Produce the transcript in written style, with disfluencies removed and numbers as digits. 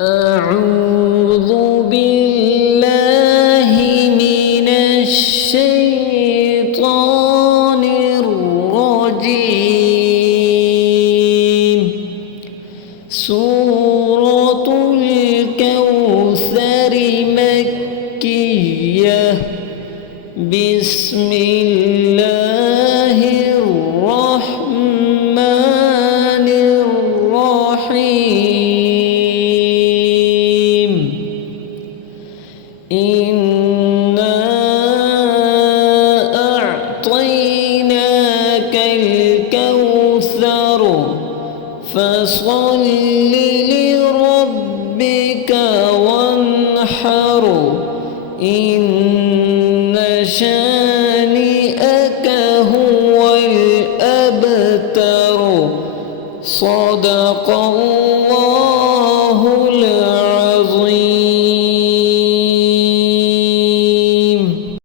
أعوذ بالله من الشيطان الرجيم. سورة الكوثر مكية. بسم الله الرحمن الرحيم. إنا أعطيناك الكوثر فصل لربك وانحر.